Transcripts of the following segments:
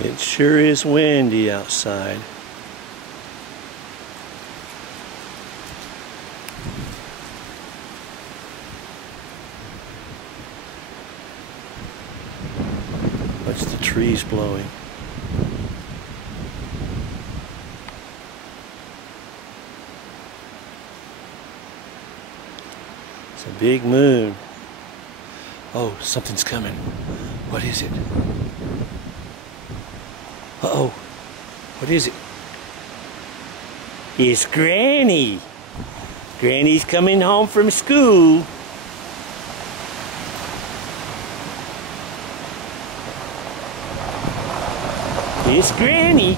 It sure is windy outside. What's the trees blowing? It's a big moon. Oh, something's coming. What is it? Uh-oh. What is it? It's Granny. Granny's coming home from school. It's Granny.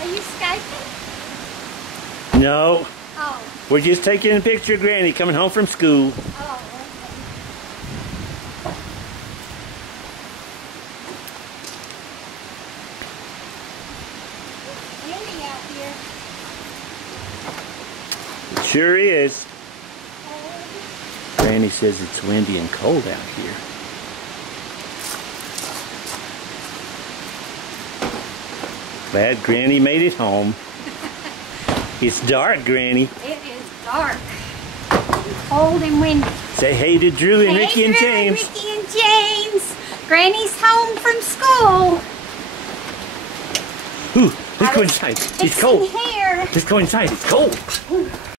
Are you Skyping? No. Oh. We're just taking a picture of Granny coming home from school. Oh, okay. It's windy out here. It sure is. Granny says it's windy and cold out here. Glad Granny made it home. It's dark, Granny. It is dark. Cold and windy. Say hey to Drew and Ricky and James. Ricky and James. Granny's home from school. Ooh, let's go inside. It's cold. Here. Let's go inside. It's cold.